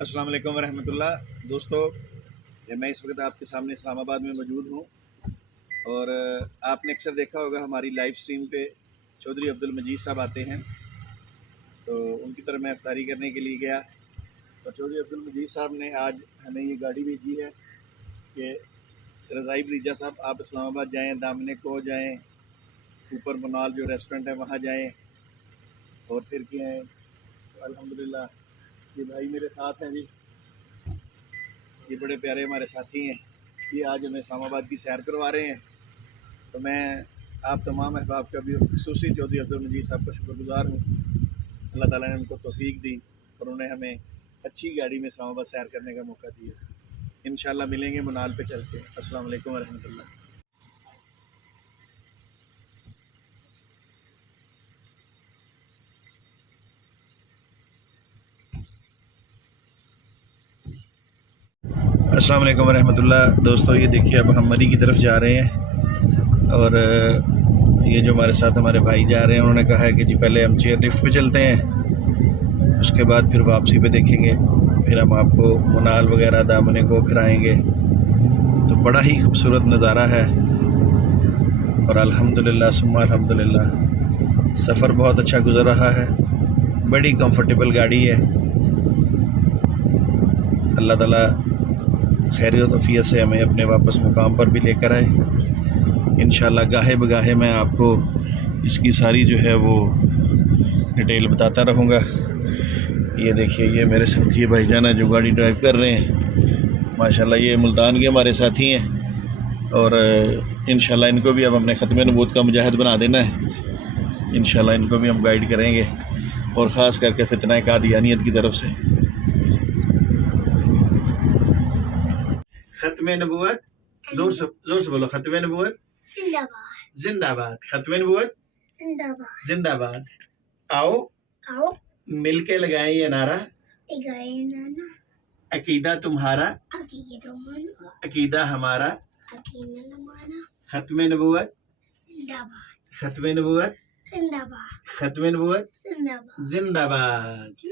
السلام علیکم ورحمۃ اللہ دوستو، میں اس وقت آپ کے سامنے اسلام آباد میں موجود ہوں، اور آپ نے اکثر دیکھا ہوگا ہماری لائیو سٹریم پہ چودھری عبد المجید صاحب آتے ہیں، تو ان کی طرف میں افطاری کرنے کے لیے گیا، تو چودھری عبد المجید صاحب نے آج ہمیں یہ گاڑی بھیجی ہے کہ رضائی بریجا صاحب آپ اسلام آباد جائیں، دامنے کو جائیں، اوپر منال جو ریسٹورنٹ ہے وہاں جائیں اور پھر کیا ہے۔ تو الحمدللہ یہ بھائی میرے ساتھ ہیں جی، یہ بڑے پیارے ہمارے ساتھی ہیں، یہ آج ہمیں اسلام آباد کی سیر کروا رہے ہیں۔ تو میں آپ تمام احباب کا بھی خصوصی چودھری عبد المجید صاحب کا شکر گزار ہوں، اللہ تعالیٰ نے ان کو توفیق دی اور انہوں نے ہمیں اچھی گاڑی میں اسلام آباد سیر کرنے کا موقع دیا۔ انشاءاللہ ملیں گے منال پہ چل کے۔ السلام علیکم ورحمۃ اللہ۔ السلام علیکم ورحمۃ اللہ دوستو، یہ دیکھیے اب ہم مری کی طرف جا رہے ہیں، اور یہ جو ہمارے ساتھ ہمارے بھائی جا رہے ہیں انہوں نے کہا ہے کہ جی پہلے ہم چیئر لفٹ پہ چلتے ہیں، اس کے بعد پھر واپسی پہ دیکھیں گے، پھر ہم آپ کو منال وغیرہ دامنے کو پھر آئیں گے۔ تو بڑا ہی خوبصورت نظارہ ہے، اور الحمدللہ ثم الحمدللہ سفر بہت اچھا گزر رہا ہے، بڑی کمفرٹیبل گاڑی ہے۔ اللہ تعالیٰ خیر و عافیت سے ہمیں اپنے واپس مقام پر بھی لے کر آئے انشاءاللہ۔ گاہے بگاہے میں آپ کو اس کی ساری جو ہے وہ ڈیٹیل بتاتا رہوں گا۔ یہ دیکھیے یہ میرے ساتھی بھائی جان ہیں جو گاڑی ڈرائیو کر رہے ہیں، ماشاءاللہ یہ ملتان کے ہمارے ساتھی ہیں، اور انشاءاللہ ان کو بھی اب اپنے ختم نبوت کا مجاہد بنا دینا ہے۔ انشاءاللہ ان کو بھی ہم گائیڈ کریں گے، اور خاص کر کے فتنہ قادیانیت کی طرف سے۔ ختم نبوت، زور سے بولو، ختم نبوت زندہ باد، زندہ باد، ختم نبوت زندہ باد، زندہ باد۔ آؤ آؤ مل کے لگائیں یہ نعرہ، لگائے نانا، عقیدہ تمہارا عقیدہ تمہارا، عقیدہ ہمارا، عقیدہ ہمارا، ختم نبوت زندہ باد، ختم نبوت زندہ باد، ختم نبوت زندہ باد۔ زندہ باد۔